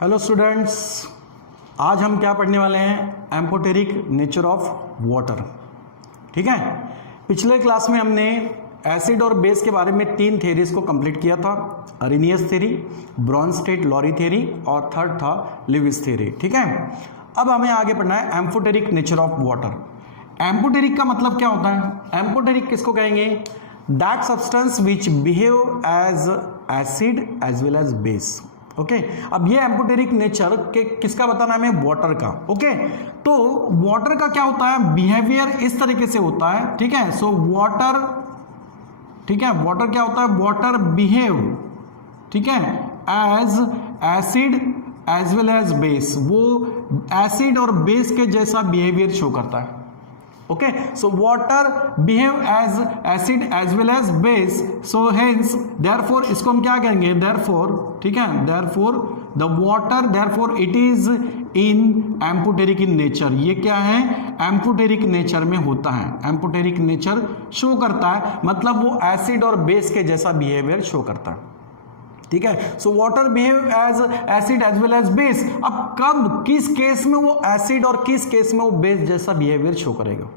Hello students, आज हम क्या पढ़ने वाले हैं? Amphoteric nature of water. ठीक है, पिछले क्लास में हमने एसिड और बेस के बारे में 3 थ्योरीज को कंप्लीट किया था। Arrhenius theory, Bronsted Lowry theory और थर्ड था लिविस थ्योरी। ठीक है, अब हमें आगे पढ़ना है amphoteric nature of water. Amphoteric का मतलब क्या होता है? एम्फोटेरिक किसको कहेंगे? That substance which behave as acid as well as base. Okay, अब ये एम्फोटेरिक नेचर के किसका बताना है? वाटर का। ओके, तो वाटर का क्या होता है? बिहेवियर इस तरीके से होता है। ठीक है, सो वाटर, ठीक है, वाटर क्या होता है? वाटर बिहेव, ठीक है, as acid as well as base. वो एसिड और बेस के जैसा बिहेवियर शो करता है। Okay, so water behave as acid as well as base, so hence therefore इसको हम क्या कहेंगे? देयरफॉर, ठीक है, therefore the water, therefore it is in amphoteric in nature. ये क्या है? एम्फोटेरिक नेचर में होता है। एम्फोटेरिक नेचर शो करता है, मतलब वो एसिड और बेस के जैसा बिहेवियर शो करता है। ठीक है, so water behave as acid as well as base. अब कब, किस केस में वो एसिड और किस केस में वो बेस जैसा बिहेवियर शो करेगा?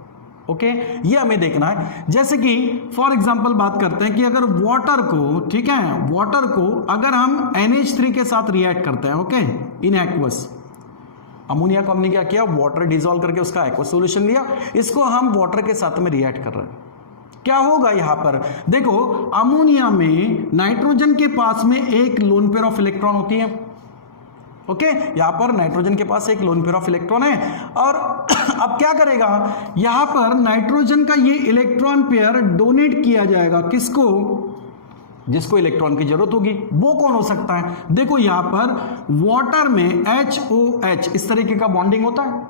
ओके, ये हमें देखना है। जैसे कि फॉर एग्जांपल बात करते हैं कि अगर वाटर को, ठीक है, वाटर को अगर हम NH3 के साथ रिएक्ट करते हैं, ओके, इन एक्वस, अमोनिया को हमने क्या किया? वाटर डिसॉल्व करके उसका एक्वस सॉल्यूशन लिया, इसको हम वाटर के साथ में रिएक्ट कर रहे हैं। क्या होगा यहां पर? देखो, अमोनिया में नाइट्रोजन के पास में एक लोन पेयर ऑफ इलेक्ट्रॉन होती है। ओके, यहां पर नाइट्रोजन के पास एक लोन पेयर ऑफ इलेक्ट्रॉन है, और अब क्या करेगा? यहां पर नाइट्रोजन का ये इलेक्ट्रॉन पेयर डोनेट किया जाएगा किसको? जिसको इलेक्ट्रॉन की जरूरत होगी। वो कौन हो सकता है? देखो, यहां पर वाटर में HOH इस तरीके का बॉन्डिंग होता है,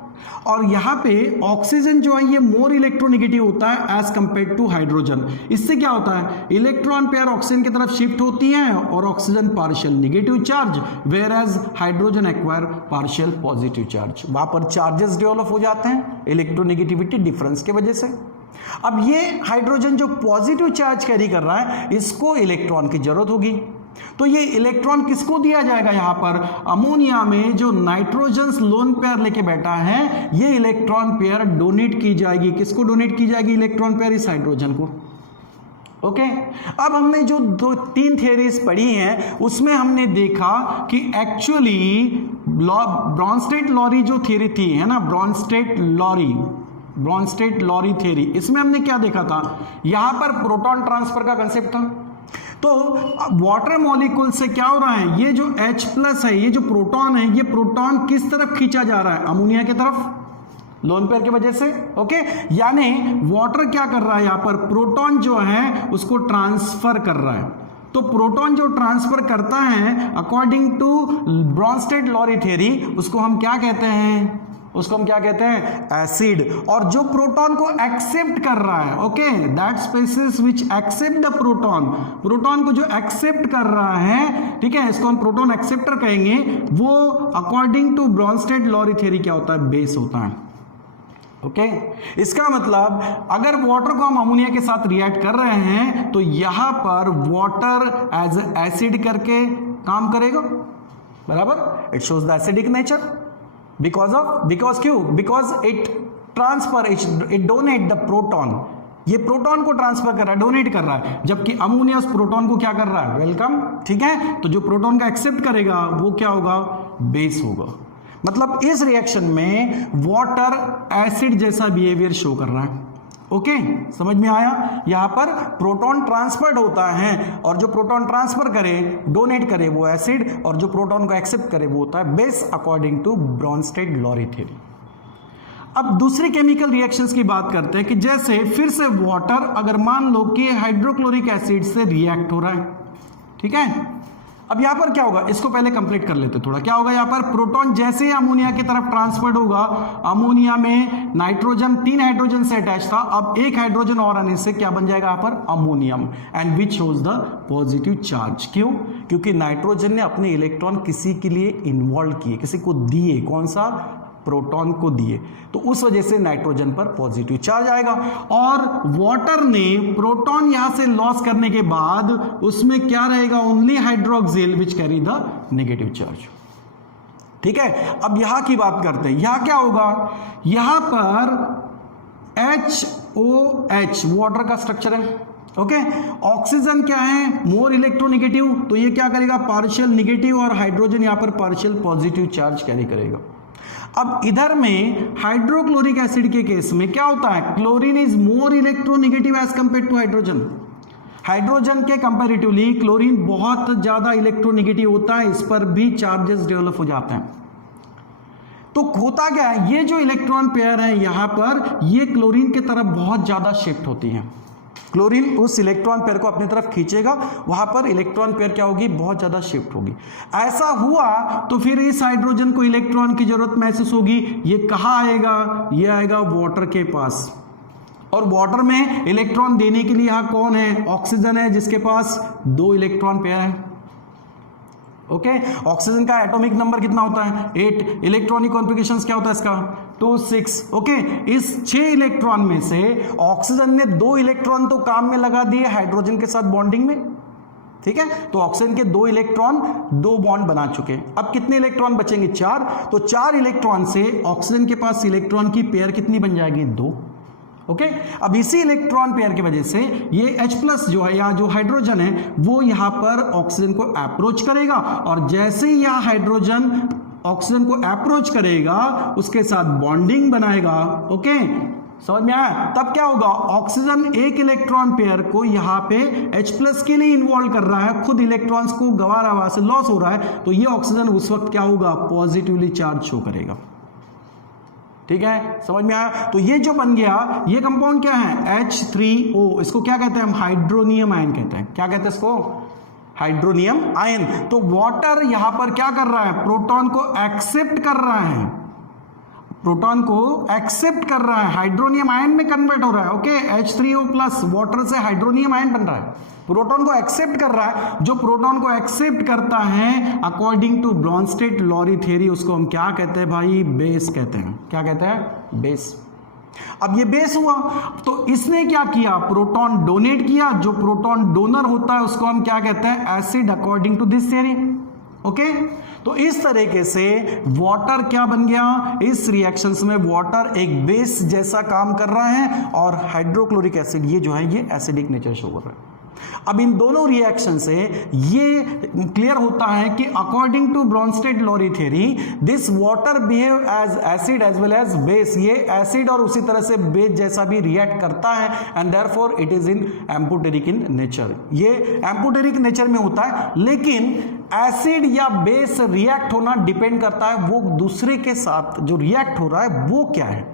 और यहां पे ऑक्सीजन जो है ये मोर इलेक्ट्रोनेगेटिव होता है एज कंपेयर टू हाइड्रोजन। इससे क्या होता है? इलेक्ट्रॉन पेयर ऑक्सीजन की तरफ शिफ्ट होती है और oxygen partial negative charge, whereas hydrogen acquire partial positive charge. वहां पर चार्जेस डेवलप हो जाते हैं इलेक्ट्रोनेगेटिविटी डिफरेंस की वजह से। अब ये हाइड्रोजन जो पॉजिटिव चार्ज कैरी कर रहा है, इसको इलेक्ट्रॉन की जरूरत होगी, तो ये इलेक्ट्रॉन किसको दिया जाएगा? यहां पर अमोनिया में जो नाइट्रोजन लोन पेयर लेके बैठा है, ये इलेक्ट्रॉन पेयर डोनेट की जाएगी। किसको डोनेट की जाएगी इलेक्ट्रॉन पेयर? इस हाइड्रोजन को। ओके, अब हमने जो 2-3 थियरीज पढ़ी हैं, उसमें हमने देखा कि एक्चुअली ब्रॉन्स्टेड लॉरी जो थियरी थी, है ना, ब्रॉन्स्टेड लॉरी थियरी, इसमें हमने क्या देखा था? यहां पर प्रोटॉन ट्रांसफर का कंसेप्ट था। तो वाटर मॉलिक्यूल से क्या हो रहा है? ये जो H+ है, ये जो प्रोटॉन है, ये प्रोटॉन किस तरफ खींचा जा रहा है? अमोनिया की तरफ, लोन पेयर की वजह से। ओके, यानी वाटर क्या कर रहा है? यहां पर प्रोटॉन जो है उसको ट्रांसफर कर रहा है। तो प्रोटॉन जो ट्रांसफर करता है according to Bronsted Lowry theory, उसको हम क्या कहते हैं? उसको हम क्या कहते हैं? एसिड। और जो प्रोटॉन को एक्सेप्ट कर रहा है, okay, that species which accept the proton, proton को जो एक्सेप्ट कर रहा है, ठीक है, इसको हम प्रोटॉन एक्सेप्टर कहेंगे, वो according to Bronsted Lowry theory क्या होता है? बेस होता है। ओके, इसका मतलब अगर वाटर को हम अमोनिया के साथ रिएक्ट कर रहे हैं, तो यहां पर वाटर एज एसिड करके काम करेगा, बराबर। It shows the acidic nature because क्यों? Because it transfer, it donate the proton. ये प्रोटॉन को ट्रांसफर कर रहा है, डोनेट कर रहा है, जबकि अमोनिया उस प्रोटॉन को क्या कर रहा है? वेलकम। ठीक है, तो जो प्रोटॉन का एक्सेप्ट करेगा वो क्या होगा? बेस होगा। मतलब इस रिएक्शन में वाटर एसिड जैसा बिहेवियर शो कर रहा है। ओके, समझ में आया? यहां पर प्रोटॉन ट्रांसफर्ड होता है, और जो प्रोटॉन ट्रांसफर करे, डोनेट करे, वो एसिड, और जो प्रोटॉन को एक्सेप्ट करे वो होता है base, according to Bronsted Lowry theory. अब दूसरी केमिकल रिएक्शंस की बात करते हैं कि जैसे फिर से वाटर अगर मान लो कि हाइड्रोक्लोरिक एसिड से रिएक्ट हो रहा है, ठीक है, अब यहां पर क्या होगा? इसको पहले कंप्लीट कर लेते थोड़ा। क्या होगा यहां पर? प्रोटॉन जैसे ही अमोनिया की तरफ ट्रांसफर्ड होगा, अमोनिया में नाइट्रोजन 3 हाइड्रोजन से अटैच था, अब एक हाइड्रोजन और आने से क्या बन जाएगा यहां पर? Ammonium, and which shows the positive charge. क्यों? क्योंकि नाइट्रोजन ने अपने इलेक्ट्रॉन किसी के लिए इन्वॉल्व किए, किसी को दिए। कौन सा? प्रोटॉन को दिए, तो उस वजह से नाइट्रोजन पर पॉजिटिव चार्ज आएगा। और वाटर ने प्रोटॉन यहां से लॉस करने के बाद उसमें क्या रहेगा? Only hydroxyl which carry the negative charge. ठीक है, अब यहां की बात करते हैं। यहां क्या होगा, यहां पर HOH वाटर का स्ट्रक्चर है, ओके। ऑक्सीजन क्या है, मोर इलेक्ट्रोनेगेटिव, तो ये क्या करेगा, पार्शियल निगेटिव, और हाइड्रोजन यहां पर पार्शियल पॉजिटिव चार्ज कैरी करेगा। अब इधर में हाइड्रोक्लोरिक एसिड के केस में क्या होता है, chlorine is more electronegative as compare to hydrogen. Hydrogen के कंपैरेटिवली क्लोरीन बहुत ज्यादा इलेक्ट्रोनेगेटिव होता है, इस पर भी चार्जेस डेवलप हो जाते हैं। तो होता क्या है, ये जो इलेक्ट्रॉन पेयर है यहां पर, ये क्लोरीन की तरफ बहुत ज्यादा शिफ्ट होती है। क्लोरीन उस इलेक्ट्रॉन पेयर को अपनी तरफ खींचेगा, वहां पर इलेक्ट्रॉन पेयर क्या होगी, बहुत ज्यादा शिफ्ट होगी। ऐसा हुआ तो फिर इस हाइड्रोजन को इलेक्ट्रॉन की जरूरत महसूस होगी। ये कहां आएगा, ये आएगा वाटर के पास, और वाटर में इलेक्ट्रॉन देने के लिए यहां कौन है, ऑक्सीजन है, जिसके पास 2 इलेक्ट्रॉन पेयर है। ओके, ऑक्सीजन का एटॉमिक नंबर कितना होता है, 8। इलेक्ट्रॉनिक कॉन्फ़िगरेशंस क्या होता है इसका, 2 6। ओके, इस 6 इलेक्ट्रॉन में से ऑक्सीजन ने 2 इलेक्ट्रॉन तो काम में लगा दिए हाइड्रोजन के साथ बॉन्डिंग में, ठीक है। तो ऑक्सीजन के 2 इलेक्ट्रॉन 2 बॉन्ड बना चुके। अब कितने इलेक्ट्रॉन बचेंगे, 4। तो 4 इलेक्ट्रॉन से ऑक्सीजन के पास इलेक्ट्रॉन की पेयर कितनी बन जाएगी, 2। ओके, अब इसी इलेक्ट्रॉन पेयर की वजह से ये H+ जो है, या जो हाइड्रोजन है, वो यहां पर ऑक्सीजन को अप्रोच करेगा, और जैसे ही यह हाइड्रोजन ऑक्सीजन को अप्रोच करेगा उसके साथ बॉन्डिंग बनाएगा। ओके, समझ में आया। तब क्या होगा, ऑक्सीजन एक इलेक्ट्रॉन पेयर को यहां पे H+ के लिए इन्वॉल्व कर रहा है, खुद इलेक्ट्रॉन्स को गवा रहा है, लॉस हो रहा है, तो ये ऑक्सीजन उस वक्त क्या होगा, पॉजिटिवली चार्ज शो करेगा। ठीक है, समझ में आया। तो ये जो बन गया, ये कंपाउंड क्या है, H3O। इसको क्या कहते हैं हम, हाइड्रोनियम आयन कहते हैं। क्या कहते हैं इसको, हाइड्रोनियम आयन। तो वाटर यहां पर क्या कर रहा है, प्रोटॉन को एक्सेप्ट कर रहा है, प्रोटॉन को एक्सेप्ट कर रहा है, हाइड्रोनियम आयन में कन्वर्ट हो रहा है। ओके, H3O+ वाटर से हाइड्रोनियम आयन बन रहा है, प्रोटॉन को एक्सेप्ट कर रहा है। जो प्रोटॉन को एक्सेप्ट करता है अकॉर्डिंग टू ब्रॉन्स्टेड-लॉरी थ्योरी, उसको हम क्या कहते हैं भाई, बेस कहते हैं। क्या कहते हैं, बेस। अब ये बेस हुआ, तो इसने क्या किया, प्रोटॉन डोनेट किया। जो प्रोटॉन डोनर होता है उसको हम क्या कहते हैं, acid, according to this theory. Okay, तो इस तरीके से वाटर क्या बन गया, इस रिएक्शंस में वाटर एक बेस जैसा काम कर रहा है, और हाइड्रोक्लोरिक एसिड ये जो है ये एसिडिक नेचर शो कर रहा है। अब इन दोनों रिएक्शन से ये क्लियर होता है कि according to Bronsted Lowry theory, this water behave as acid as well as base. ये एसिड और उसी तरह से बेस जैसा भी रिएक्ट करता है, and therefore it is in amphoteric in nature. ये एम्फोटेरिक नेचर में होता है, लेकिन एसिड या बेस रिएक्ट होना डिपेंड करता है वो दूसरे के साथ जो रिएक्ट हो रहा है वो क्या है।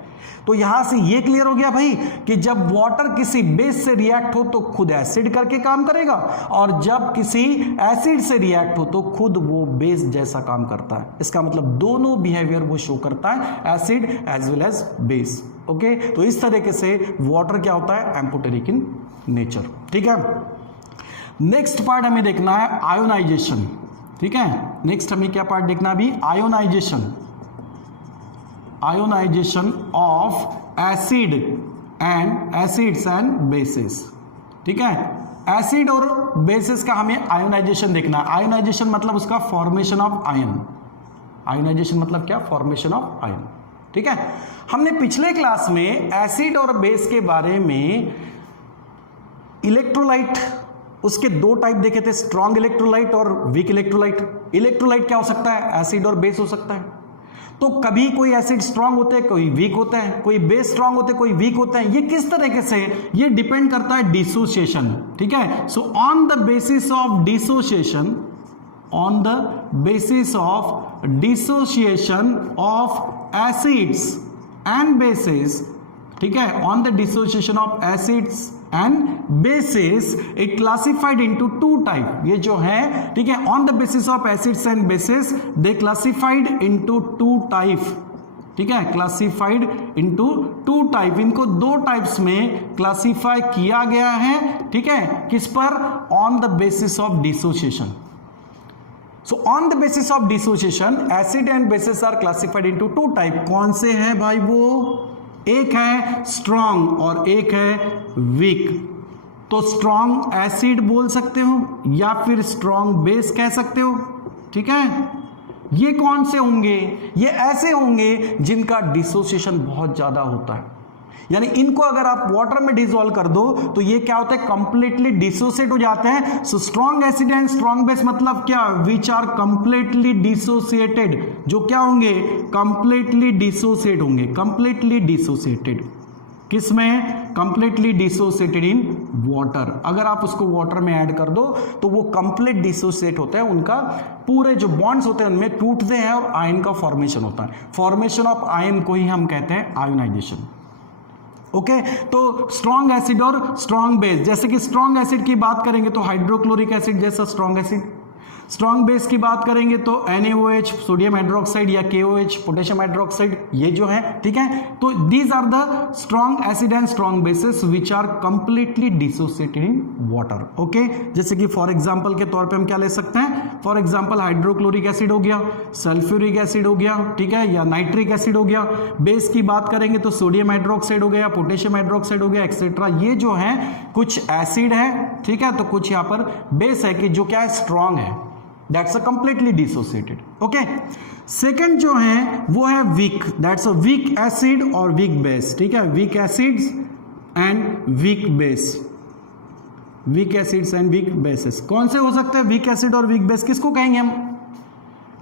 तो यहां से ये क्लियर हो गया भाई कि जब वाटर किसी बेस से रिएक्ट हो तो खुद एसिड करके काम करेगा, और जब किसी एसिड से रिएक्ट हो तो खुद वो बेस जैसा काम करता है। इसका मतलब दोनों बिहेवियर वो शो करता है, acid as well as base. Okay, तो इस तरीके से वाटर क्या होता है, एम्फोटेरिक इन नेचर। ठीक है, नेक्स्ट पार्ट हमें देखना है आयोनाइजेशन। ठीक है, नेक्स्ट हमें क्या पार्ट देखना है, ionisation. Ionisation of acid and acids and bases. ठीक है, एसिड और बेसिस का हमें आयोनाइजेशन देखना है। आयोनाइजेशन मतलब उसका फॉर्मेशन ऑफ आयन। आयोनाइजेशन मतलब क्या, फॉर्मेशन ऑफ आयन। ठीक है, हमने पिछले क्लास में एसिड और बेस के बारे में इलेक्ट्रोलाइट, उसके 2 टाइप देखे थे, स्ट्रॉन्ग इलेक्ट्रोलाइट और वीक इलेक्ट्रोलाइट। इलेक्ट्रोलाइट क्या हो सकता है, एसिड और बेस हो सकता है। तो कभी कोई एसिड स्ट्रांग होते हैं, कोई वीक होता है, कोई बेस स्ट्रांग होते हैं, कोई वीक होता है। ये किस तरीके से, ये डिपेंड करता है डिसोसिएशन। ठीक है, सो on the basis of dissociation, on the basis of dissociation of acids and bases, ठीक है, on the dissociation of acids and basis it classified into 2 type. ये जो है, ठीक है, on the basis of acids and basis they classified into 2 type. ठीक है, classified into 2 type. इनको 2 टाइप्स में क्लासिफाई किया गया है। ठीक है, किस पर, on the basis of dissociation. So on the basis of dissociation acid and bases are classified into 2 type. कौन से हैं भाई वो, एक है स्ट्रॉन्ग और एक है वीक। तो स्ट्रॉन्ग एसिड बोल सकते हो या फिर स्ट्रॉन्ग बेस कह सकते हो। ठीक है, ये कौन से होंगे? ये ऐसे होंगे जिनका डिसोसिएशन बहुत ज्यादा होता है, यानी इनको अगर आप वाटर में डिसॉल्व कर दो तो ये क्या होता है? कंप्लीटली डिसोसिएट हो जाते हैं। So strong acid and strong base मतलब क्या? विच आर कंप्लीटली डिसोसिएटेड, जो क्या होंगे? कंप्लीटली डिसोसिएट होंगे। कंप्लीटली डिसोसिएटेड किसमें? Completely dissociated in water. अगर आप उसको वाटर में ऐड कर दो तो वो कंप्लीट डिसोसिएट होता है, उनका पूरे जो बॉन्ड्स होते हैं उनमें टूटते हैं और आयन का फॉर्मेशन होता है। फॉर्मेशन ऑफ आयन को ही हम कहते हैं आयोनाइजेशन। ओके तो स्ट्रॉन्ग एसिड और स्ट्रॉन्ग बेस, जैसे कि स्ट्रॉन्ग एसिड की बात करेंगे तो हाइड्रोक्लोरिक एसिड जैसा स्ट्रॉन्ग एसिड, स्ट्रॉन्ग बेस की बात करेंगे तो NaOH सोडियम हाइड्रोक्साइड या KOH पोटेशियम हाइड्रोक्साइड, ये जो है, ठीक है। तो these are the strong acid and strong bases which are completely dissociated in water. Okay जैसे कि फॉर एग्जांपल के तौर पे हम क्या ले सकते हैं? फॉर एग्जांपल हाइड्रोक्लोरिक एसिड हो गया, सल्फ्यूरिक एसिड हो गया, ठीक है, या नाइट्रिक एसिड हो गया। बेस की बात करेंगे तो सोडियम हाइड्रोक्साइड हो गया, पोटेशियम हाइड्रोक्साइड हो गया, एक्सेट्रा। ये जो है कुछ एसिड है, ठीक है, तो कुछ यहाँ पर बेस है कि जो क्या है? स्ट्रॉन्ग है, that's a completely dissociated. Okay second जो है वो है weak, that's a weak acid और वीक बेस, ठीक है, weak acids and weak base, weak acids and weak bases. कौन से हो सकते हैं वीक एसिड और वीक बेस? किसको कहेंगे हम?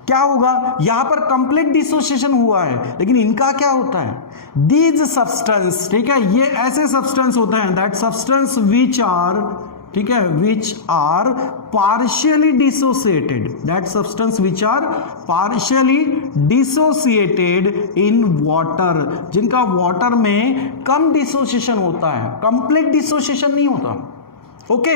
क्या होगा? यहां पर कंप्लीट डिसोसिएशन हुआ है, लेकिन इनका क्या होता है? दीज सब्सटेंस, ठीक है, ये ऐसे सब्सटेंस होते हैं दैट सब्सटेंस विच आर, ठीक है, which are partially dissociated, that substance which are partially dissociated in water, जिनका वाटर में कम डिसोसिएशन होता है, कंप्लीट डिसोसिएशन नहीं होता। ओके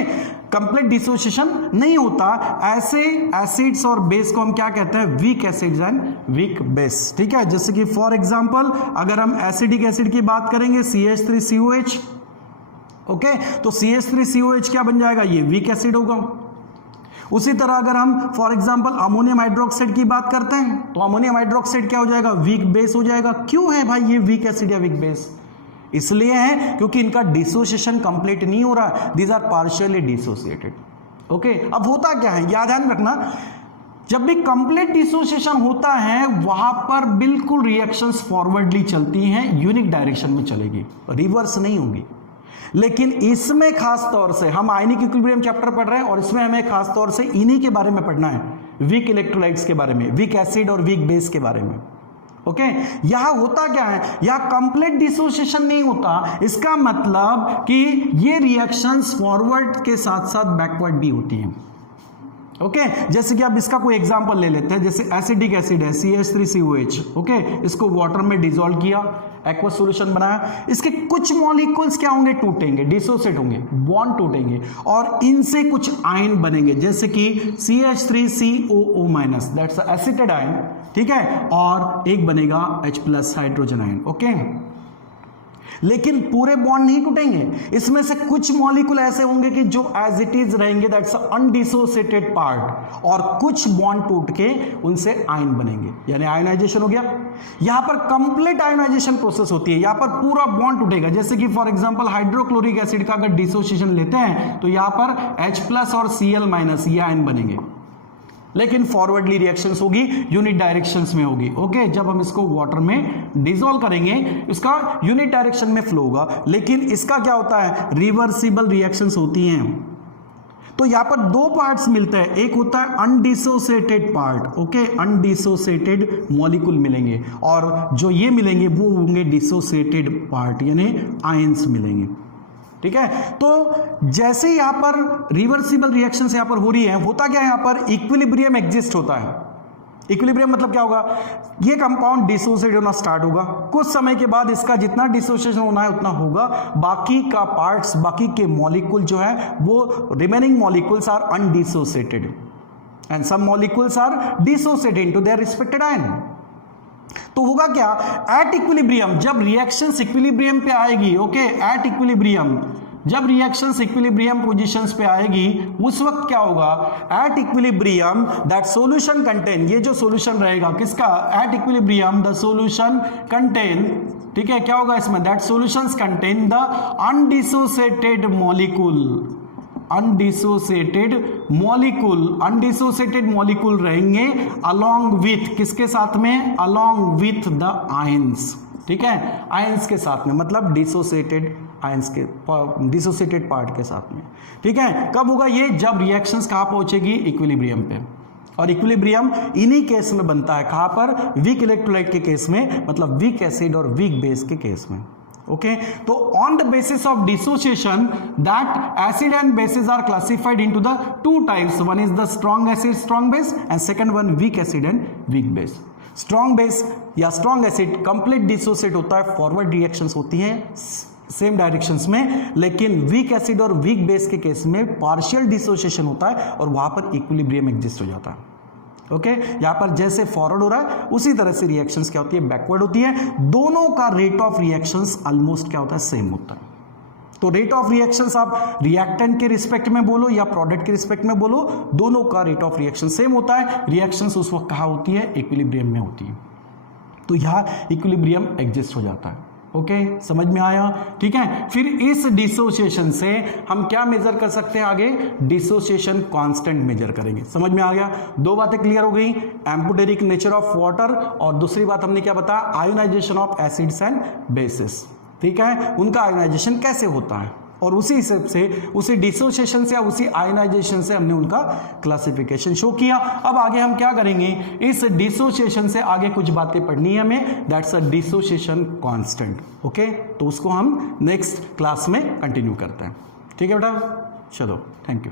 कंप्लीट डिसोसिएशन नहीं होता। ऐसे एसिड्स और बेस को हम क्या कहते हैं? Week acids and weak base, ठीक है। जैसे कि फॉर एग्जांपल अगर हम एसिडिक एसिड की बात करेंगे CH3COH, ओके तो CH3COH क्या बन जाएगा? ये वीक एसिड होगा। उसी तरह अगर हम फॉर एग्जांपल अमोनियम हाइड्रोक्साइड की बात करते हैं तो अमोनियम हाइड्रोक्साइड क्या हो जाएगा? वीक बेस हो जाएगा। क्यों है भाई ये वीक एसिड या वीक बेस? इसलिए है क्योंकि इनका डिसोसिएशन कंप्लीट नहीं हो रहा, these are partially dissociated. Okay अब होता क्या है, याद ध्यान रखना, जब भी कंप्लीट डिसोसिएशन होता है वहां पर बिल्कुल रिएक्शंस फॉरवर्डली चलती हैं, यूनिक डायरेक्शन में चलेगी, रिवर्स नहीं होगी। लेकिन इसमें खास तौर से हम आयनिक इक्विलिब्रियम चैप्टर पढ़ रहे हैं और इसमें हमें खास तौर से इन्हीं के बारे में पढ़ना है, वीक इलेक्ट्रोलाइट्स के बारे में, वीक एसिड और वीक बेस के बारे में। ओके यहां होता क्या है? यहां कंप्लीट डिसोसिएशन नहीं होता, इसका मतलब कि ये रिएक्शंस फॉरवर्ड के साथ साथ बैकवर्ड भी होती हैं। ओके जैसे कि आप इसका कोई एग्जांपल ले लेते हैं, जैसे एसिडिक एसिड है CH3COH, ओके इसको वाटर में डिसॉल्व किया, एक्वस सॉल्यूशन बनाया, इसके कुछ मॉलिक्यूल्स क्या होंगे? टूटेंगे, डिसोसिएट होंगे, बॉन्ड टूटेंगे और इनसे कुछ आयन बनेंगे, जैसे कि CH3COO- दैट्स एसिटेट आयन, ठीक है, और एक बनेगा H+ हाइड्रोजन आयन। ओके लेकिन पूरे बॉन्ड नहीं टूटेंगे, इसमें से कुछ मॉलिक्यूल ऐसे होंगे कि जो एज इट इज रहेंगे, दैट्स अनडिसोसिएटेड पार्ट, और कुछ बॉन्ड टूट के उनसे आयन बनेंगे, यानी आयोनाइजेशन हो गया। यहां पर कंप्लीट आयोनाइजेशन प्रोसेस होती है, यहां पर पूरा बॉन्ड टूटेगा। जैसे कि फॉर एग्जांपल हाइड्रोक्लोरिक एसिड का अगर डिसोसिएशन लेते हैं तो यहां पर H+ और Cl- ये आयन बनेंगे, लेकिन फॉरवर्डली रिएक्शंस होगी, यूनिट डायरेक्शंस में होगी। ओके जब हम इसको वाटर में डिसॉल्व करेंगे इसका यूनिट डायरेक्शन में फ्लो होगा, लेकिन इसका क्या होता है? रिवर्सिबल रिएक्शंस होती हैं। तो यहां पर दो पार्ट्स मिलते हैं, एक होता है undissociated part, okay undissociated molecule मिलेंगे, और जो ये मिलेंगे वो होंगे डिसोसिएटेड पार्ट, यानी आयंस मिलेंगे, ठीक है। तो जैसे यहां पर रिवर्सिबल रिएक्शंस यहां पर हो रही है, होता क्या है? यहां पर इक्विलिब्रियम एग्जिस्ट होता है। इक्विलिब्रियम मतलब क्या होगा? ये कंपाउंड डिसोसिएट होना स्टार्ट होगा, कुछ समय के बाद इसका जितना डिसोसिएशन होना है उतना होगा, बाकी का पार्ट्स, बाकी के मॉलिक्यूल जो है वो remaining molecules are undissociated and some molecules are dissociated into their respected ion. तो होगा क्या? एट इक्विलिब्रियम, जब रिएक्शंस इक्विलिब्रियम पे आएगी, ओके एट इक्विलिब्रियम, जब रिएक्शंस इक्विलिब्रियम पोजीशंस पे आएगी उस वक्त क्या होगा? At equilibrium that solution contain, ये जो सॉल्यूशन रहेगा किसका? At equilibrium the solution contain, ठीक है, क्या होगा इसमें? That solutions contain the undissociated molecule, undissociated molecule रहेंगे अलोंग विथ, किसके साथ में, अलोंग विथ द आयंस, ठीक है, आयंस के साथ में, मतलब डिसोसिएटेड आयंस के, डिसोसिएटेड पार्ट के साथ में, ठीक है। कब होगा ये, जब रिएक्शंस कहां पहुंचेगी, इक्विलिब्रियम पे, और इक्विलिब्रियम इन्हीं केस में बनता है, कहां पर, वीक इलेक्ट्रोलाइट के केस में, मतलब वीक एसिड और वीक बेस के केस में, ओके। तो on the basis of dissociation that acid and bases are classified into the two types, one is the strong acid strong base and second one weak acid and weak base. Strong base या strong acid complete dissociate होता है, forward reactions होती हैं same directions में, लेकिन week acid और weak base के case में पार्शियल डिसोसिएशन होता है और वहां पर इक्विलिब्रियम एग्जिस्ट हो जाता है, ओके। यहां पर जैसे फॉरवर्ड हो रहा है उसी तरह से रिएक्शंस क्या होती है, बैकवर्ड होती है। दोनों का रेट ऑफ रिएक्शंस ऑलमोस्ट क्या होता है, सेम होता है। तो रेट ऑफ रिएक्शंस आप रिएक्टेंट के रिस्पेक्ट में बोलो या प्रोडक्ट के रिस्पेक्ट में बोलो, दोनों का रेट ऑफ रिएक्शन सेम होता है। रिएक्शंस उस वक्त कहां होती है, इक्विलिब्रियम में होती है, तो यहां इक्विलिब्रियम एग्जिस्ट हो जाता है, ओके। समझ में आया, ठीक है। फिर इस डिसोसिएशन से हम क्या मेजर कर सकते हैं, आगे डिसोसिएशन कांस्टेंट मेजर करेंगे। समझ में आ गया, दो बातें क्लियर हो गई, एम्पोटेरिक नेचर ऑफ वाटर और दूसरी बात हमने क्या बताया, ionization of acids and bases, ठीक है, उनका आयोनाइजेशन कैसे होता है, और उसी हिसाब से उसी डिसोसिएशन से या उसी आयोनाइजेशन से हमने उनका क्लासिफिकेशन शो किया। अब आगे हम क्या करेंगे, इस डिसोसिएशन से आगे कुछ बातें पढ़नी है हमें, that's a dissociation constant, okay. तो उसको हम नेक्स्ट क्लास में कंटिन्यू करते हैं, ठीक है बेटा, चलो, थैंक यू।